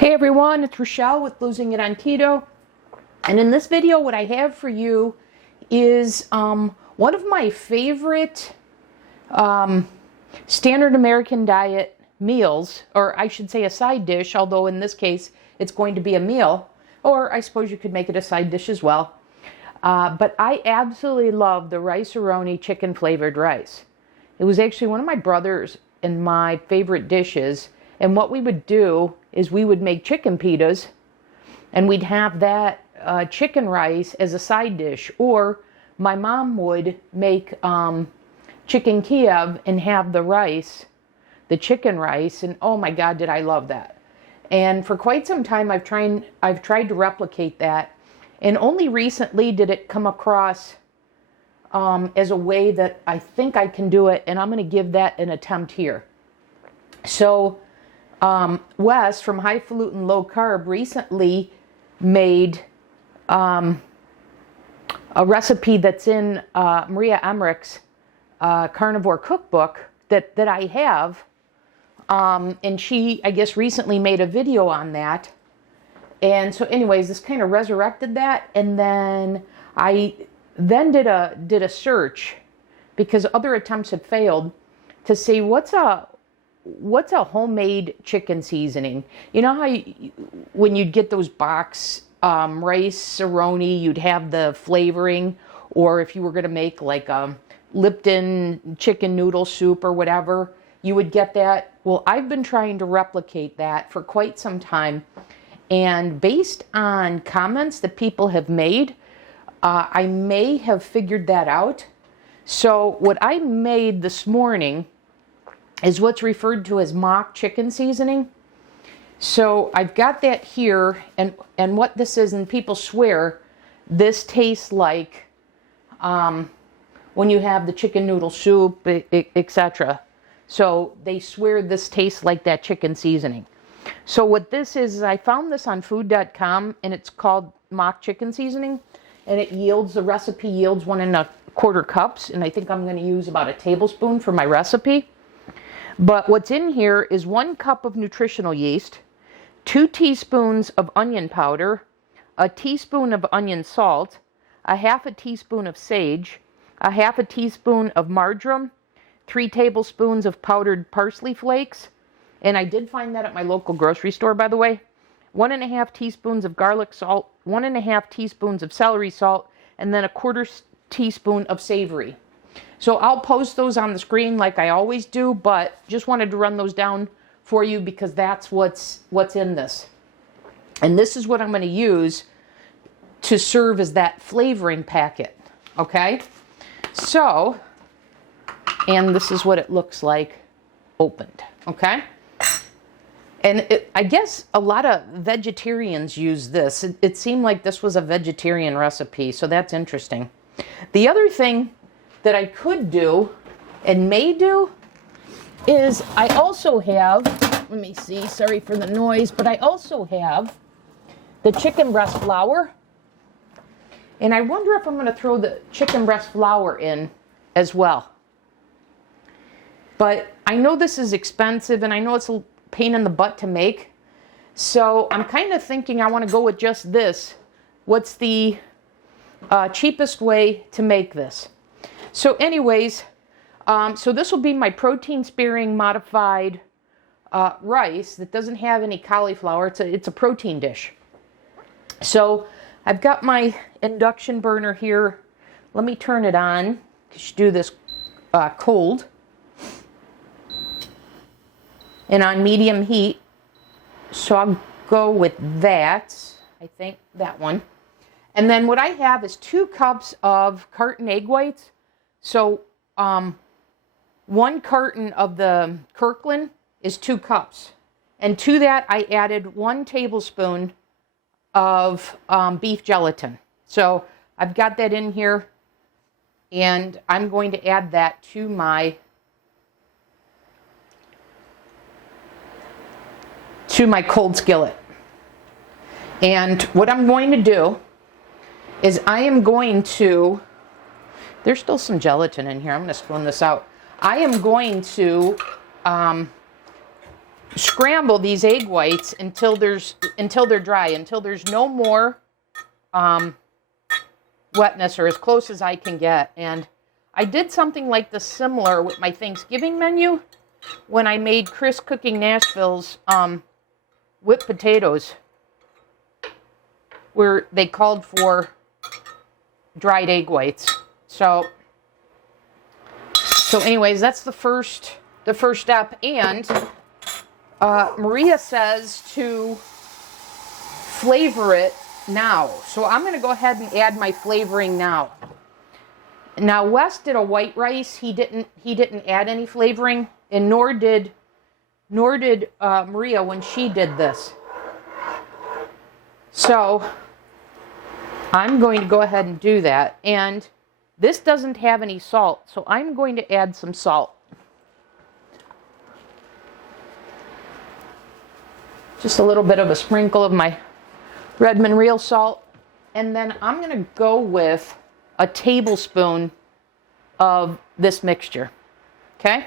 Hey everyone, it's Rochelle with Losing It on Keto. And in this video, what I have for you is one of my favorite standard American diet meals, or I should say a side dish, although in this case it's going to be a meal, or I suppose you could make it a side dish as well. But I absolutely love the Rice A Roni chicken flavored rice. It was actually one of my brothers and my favorite dishes. And what we would do is we would make chicken pitas, and we'd have that chicken rice as a side dish. Or my mom would make chicken Kiev and have the rice, the chicken rice, and oh my God, did I love that. And for quite some time I've tried to replicate that, and only recently did it come across as a way that I think I can do it, and I'm going to give that an attempt here. So Wes from HighFalutin Low Carb recently made a recipe that's in Maria Emmerich's Carnivore cookbook that I have, and she, I guess, recently made a video on that. And so anyways, this kind of resurrected that, and then I did a search, because other attempts had failed, to see what's a homemade chicken seasoning. You know how when you'd get those box Rice A Roni, you'd have the flavoring, or if you were going to make like a Lipton Chicken Noodle Soup or whatever, you would get that. Well, I've been trying to replicate that for quite some time, and based on comments that people have made, I may have figured that out. So what I made this morning is what's referred to as mock chicken seasoning. So I've got that here, and what this is, and people swear this tastes like when you have the chicken noodle soup, etc. So they swear this tastes like that chicken seasoning. So what this is I found this on food.com, and it's called mock chicken seasoning, and the recipe yields 1 1/4 cups, and I think I'm going to use about a tablespoon for my recipe. But what's in here is 1 cup of nutritional yeast, 2 teaspoons of onion powder, a teaspoon of onion salt, a 1/2 teaspoon of sage, a 1/2 teaspoon of marjoram, 3 tablespoons of powdered parsley flakes, and I did find that at my local grocery store, by the way, 1 1/2 teaspoons of garlic salt, 1 1/2 teaspoons of celery salt, and then a 1/4 teaspoon of savory. So I'll post those on the screen like I always do, but just wanted to run those down for you because that's what's in this. And this is what I'm going to use to serve as that flavoring packet, okay? So, and this is what it looks like opened, okay? And I guess a lot of vegetarians use this. It seemed like this was a vegetarian recipe, so that's interesting. The other thing that I could do and may do is I also have, let me see, sorry for the noise, but I also have the chicken breast flour. And I wonder if I'm going to throw the chicken breast flour in as well. But I know this is expensive, and I know it's a pain in the butt to make. So I'm kind of thinking I want to go with just this. What's the cheapest way to make this? So anyways, so this will be my protein-sparing modified rice that doesn't have any cauliflower. It's a protein dish. So I've got my induction burner here. Let me turn it on, because you do this cold. And on medium heat. So I'll go with that. I think that one. And then what I have is 2 cups of carton egg whites. So 1 carton of the Kirkland is 2 cups. And to that I added 1 tablespoon of beef gelatin. So I've got that in here, and I'm going to add that to my cold skillet. And what I'm going to do is I am going to, there's still some gelatin in here. I'm going to spoon this out. I am going to scramble these egg whites until they're dry, until there's no more wetness, or as close as I can get. And I did something like this similar with my Thanksgiving menu when I made Chris Cooking Nashville's whipped potatoes, where they called for dried egg whites. So anyways, that's the first step. And Maria says to flavor it now. So I'm going to go ahead and add my flavoring now. Now Wes did a white rice. He didn't add any flavoring, and nor did Maria when she did this. So I'm going to go ahead and do that. And this doesn't have any salt, so I'm going to add some salt. Just a little bit of a sprinkle of my Redmond real salt. And then I'm going to go with a tablespoon of this mixture. Okay?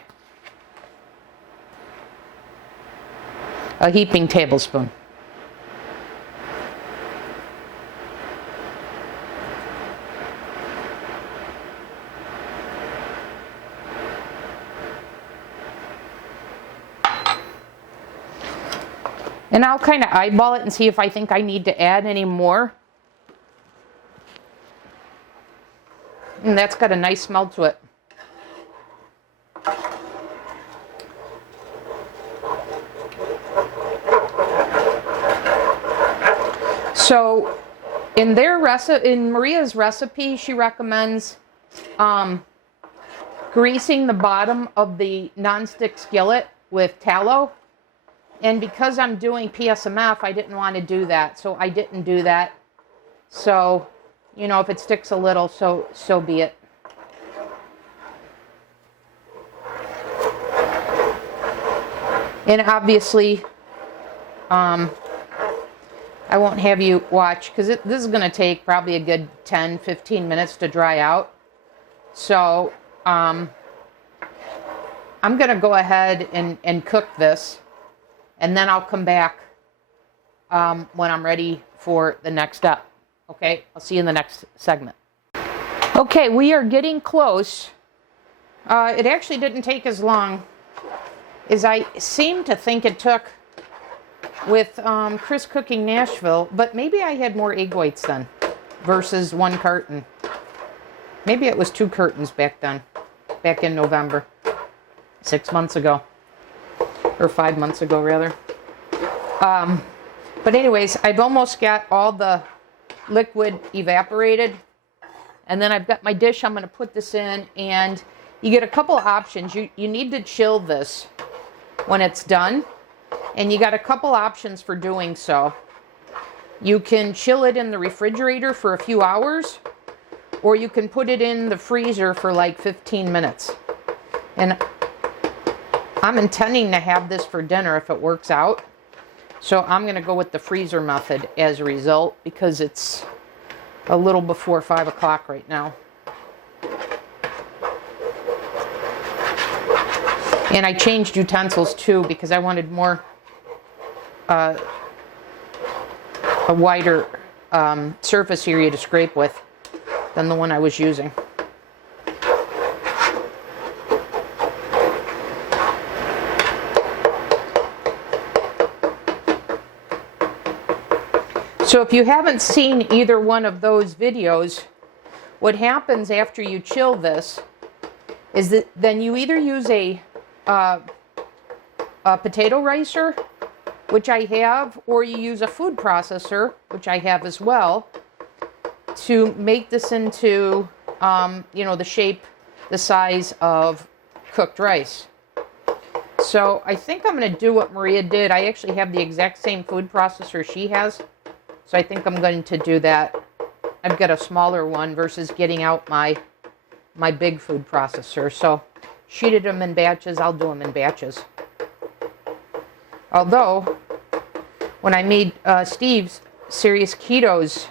A heaping tablespoon. And I'll kind of eyeball it and see if I think I need to add any more. And that's got a nice smell to it. So in Maria's recipe, she recommends greasing the bottom of the nonstick skillet with tallow. And because I'm doing PSMF, I didn't want to do that, so I didn't do that. So, you know, if it sticks a little, so be it. And obviously, I won't have you watch, because this is going to take probably a good 10-15 minutes to dry out. So, I'm going to go ahead and cook this. And then I'll come back when I'm ready for the next step. Okay, I'll see you in the next segment. Okay, we are getting close. It actually didn't take as long as I seem to think it took with Chris Cooking Nashville, but maybe I had more egg whites then versus 1 carton. Maybe it was 2 cartons back then, back in November, 6 months ago. Or 5 months ago, rather. But anyways, I've almost got all the liquid evaporated. And then I've got my dish I'm going to put this in. And you get a couple of options. You need to chill this when it's done. And you got a couple options for doing so. You can chill it in the refrigerator for a few hours. Or you can put it in the freezer for like 15 minutes. And I'm intending to have this for dinner if it works out. So I'm going to go with the freezer method as a result, because it's a little before 5 o'clock right now. And I changed utensils too, because I wanted more, a wider surface area to scrape with than the one I was using. So if you haven't seen either one of those videos, what happens after you chill this is that then you either use a potato ricer, which I have, or you use a food processor, which I have as well, to make this into, you know, the shape, the size of cooked rice. So I think I'm going to do what Maria did. I actually have the exact same food processor she has. So I think I'm going to do that. I've got a smaller one versus getting out my big food processor. So she did them in batches. I'll do them in batches. Although, when I made Steve's Serious Keto's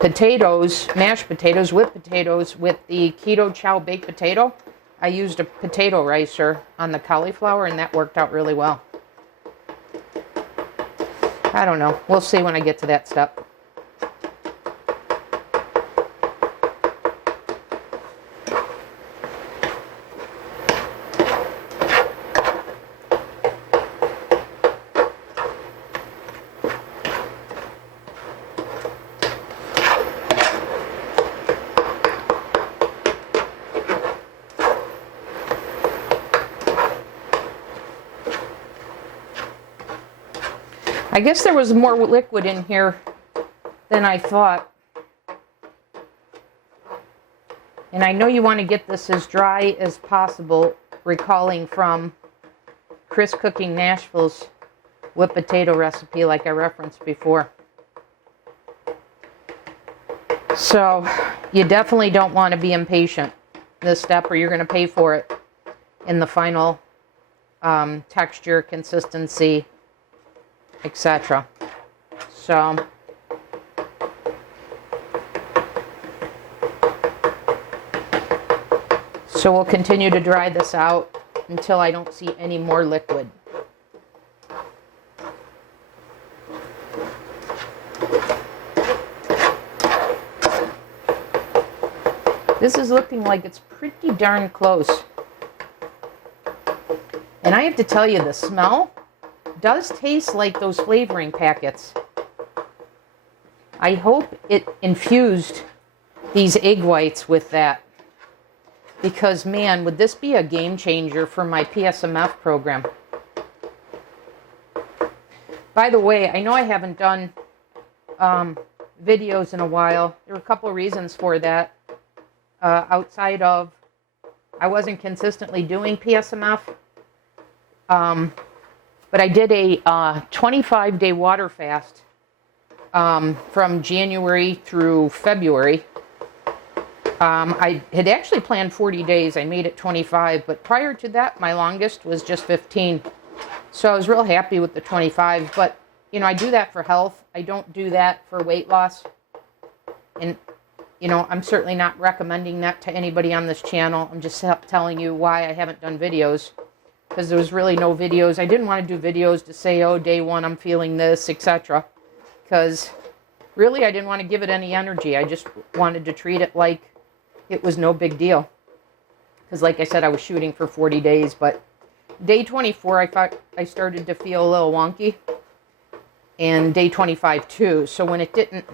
potatoes, mashed potatoes, whipped potatoes with the keto chow baked potato, I used a potato ricer on the cauliflower, and that worked out really well. I don't know. We'll see when I get to that step. I guess there was more liquid in here than I thought. And I know you want to get this as dry as possible, recalling from Chris Cooking Nashville's whipped potato recipe like I referenced before. So you definitely don't want to be impatient this step, or you're going to pay for it in the final texture, consistency, etc. So we'll continue to dry this out until I don't see any more liquid. This is looking like it's pretty darn close. And I have to tell you, the smell does taste like those flavoring packets. I hope it infused these egg whites with that. Because, man, would this be a game changer for my PSMF program. By the way, I know I haven't done videos in a while. There were a couple of reasons for that. Outside of, I wasn't consistently doing PSMF. But I did a 25-day water fast from January through February. I had actually planned 40 days. I made it 25, but prior to that, my longest was just 15. So I was real happy with the 25, but, you know, I do that for health. I don't do that for weight loss. And, you know, I'm certainly not recommending that to anybody on this channel. I'm just telling you why I haven't done videos, because there was really no videos. I didn't want to do videos to say, oh, day one, I'm feeling this, etc. Because really, I didn't want to give it any energy. I just wanted to treat it like it was no big deal. Because like I said, I was shooting for 40 days, but day 24, I thought I started to feel a little wonky. And day 25 too. So when it didn't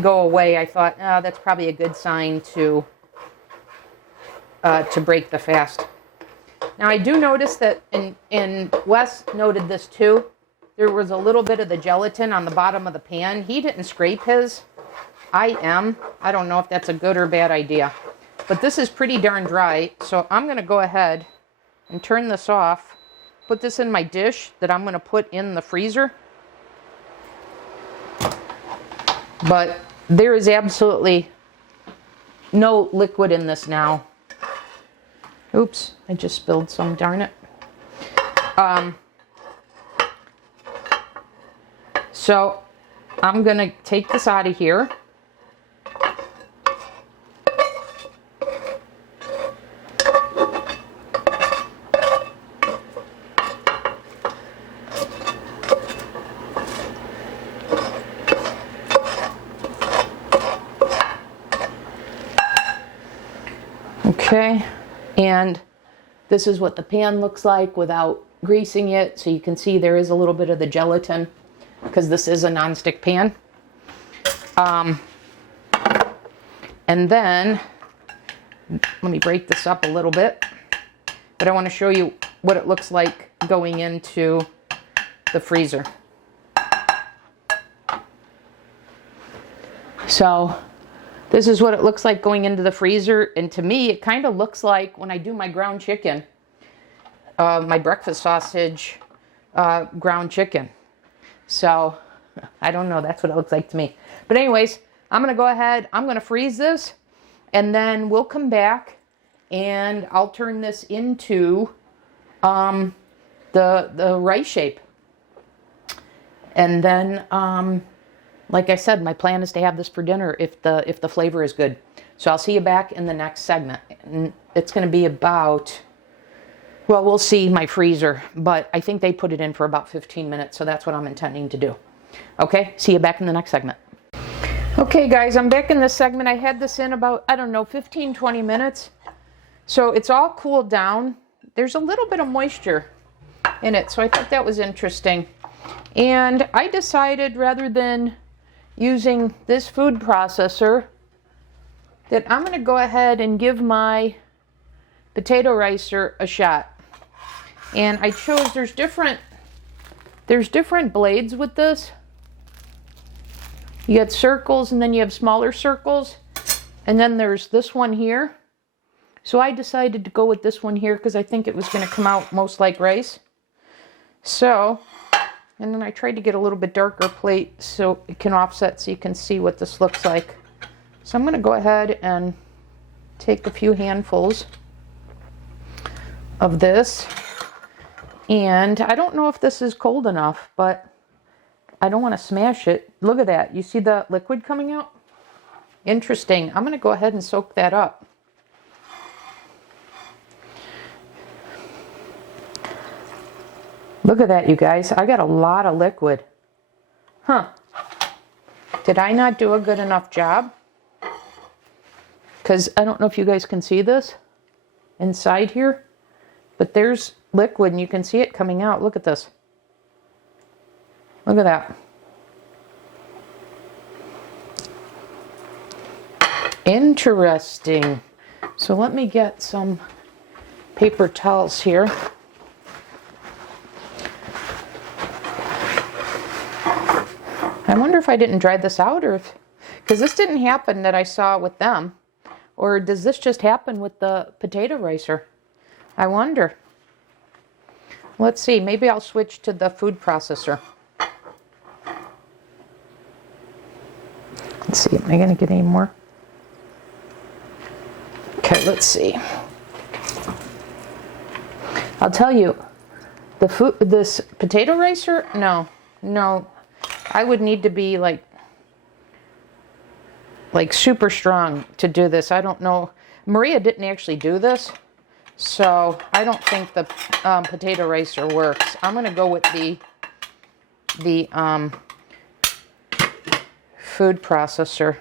go away, I thought, oh, that's probably a good sign to break the fast. Now I do notice that, and Wes noted this too, there was a little bit of the gelatin on the bottom of the pan. He didn't scrape his. I don't know if that's a good or bad idea. But this is pretty darn dry, so I'm going to go ahead and turn this off, put this in my dish that I'm going to put in the freezer. But there is absolutely no liquid in this now. Oops, I just spilled some, darn it. So I'm going to take this out of here. Okay, and this is what the pan looks like without greasing it. So you can see there is a little bit of the gelatin because this is a nonstick pan. And then, let me break this up a little bit. But I want to show you what it looks like going into the freezer. So this is what it looks like going into the freezer. And to me, it kind of looks like when I do my ground chicken, my breakfast sausage ground chicken. So I don't know. That's what it looks like to me. But anyways, I'm going to go ahead. I'm going to freeze this. And then we'll come back and I'll turn this into the rice shape. And then, like I said, my plan is to have this for dinner if the flavor is good. So I'll see you back in the next segment. And it's going to be about, well, we'll see my freezer, but I think they put it in for about 15 minutes, so that's what I'm intending to do. Okay, see you back in the next segment. Okay guys, I'm back in this segment. I had this in about, I don't know, 15, 20 minutes. So it's all cooled down. There's a little bit of moisture in it, so I thought that was interesting. And I decided, rather than using this food processor, that I'm going to go ahead and give my potato ricer a shot. And I chose, there's different blades with this. You got circles, and then you have smaller circles, and then there's this one here. So I decided to go with this one here because I think it was going to come out most like rice. So, and then I tried to get a little bit darker plate so it can offset so you can see what this looks like. So I'm going to go ahead and take a few handfuls of this. And I don't know if this is cold enough, but I don't want to smash it. Look at that. You see the liquid coming out? Interesting. I'm going to go ahead and soak that up. Look at that, you guys. I got a lot of liquid. Huh. Did I not do a good enough job? Because I don't know if you guys can see this inside here, but there's liquid and you can see it coming out. Look at this. Look at that. Interesting. So let me get some paper towels here. I wonder if I didn't dry this out, or if, because this didn't happen that I saw with them, or does this just happen with the potato ricer? I wonder. Let's see, maybe I'll switch to the food processor. Let's see, am I going to get any more? Okay, let's see. I'll tell you, this potato ricer, no. I would need to be like super strong to do this. I don't know. Maria didn't actually do this, so I don't think the potato ricer works. I'm going to go with the food processor.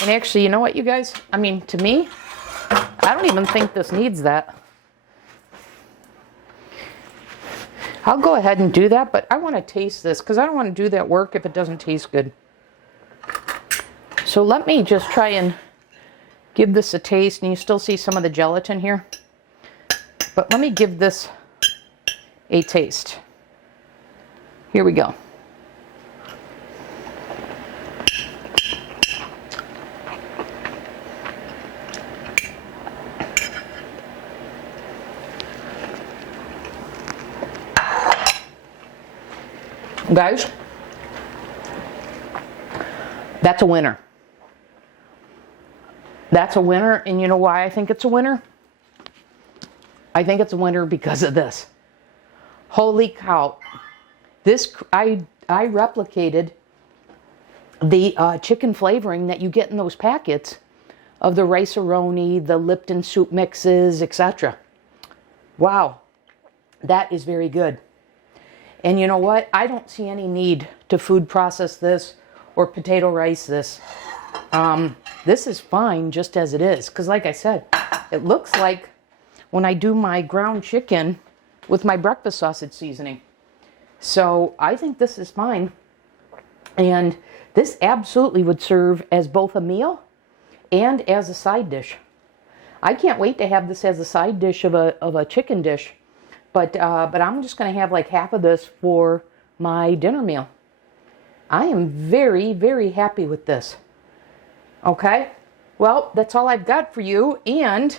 And actually, you know what, you guys? I mean, to me, I don't even think this needs that. I'll go ahead and do that, but I want to taste this because I don't want to do that work if it doesn't taste good. So let me just try and give this a taste, and you still see some of the gelatin here. But let me give this a taste. Here we go. Guys, that's a winner. That's a winner, and you know why I think it's a winner? I think it's a winner because of this. Holy cow. This, I replicated the chicken flavoring that you get in those packets of the Rice A Roni, the Lipton soup mixes, etc. Wow, that is very good. And you know what? I don't see any need to food process this or potato rice this. This is fine just as it is. Because like I said, it looks like when I do my ground chicken with my breakfast sausage seasoning. So I think this is fine. And this absolutely would serve as both a meal and as a side dish. I can't wait to have this as a side dish of a chicken dish. But I'm just going to have like half of this for my dinner meal. I am very, very happy with this. Okay? Well, that's all I've got for you. And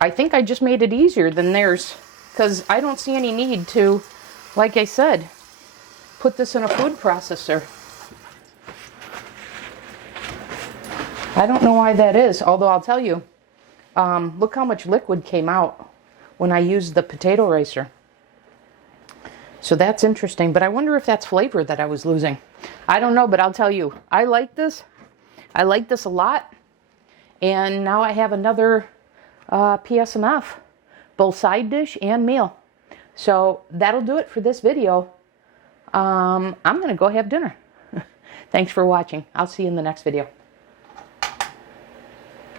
I think I just made it easier than theirs. Because I don't see any need to, like I said, put this in a food processor. I don't know why that is. Although I'll tell you, look how much liquid came out when I used the potato ricer. So that's interesting, but I wonder if that's flavor that I was losing. I don't know, but I'll tell you, I like this. I like this a lot. And now I have another PSMF, both side dish and meal. So that'll do it for this video. I'm going to go have dinner. Thanks for watching. I'll see you in the next video.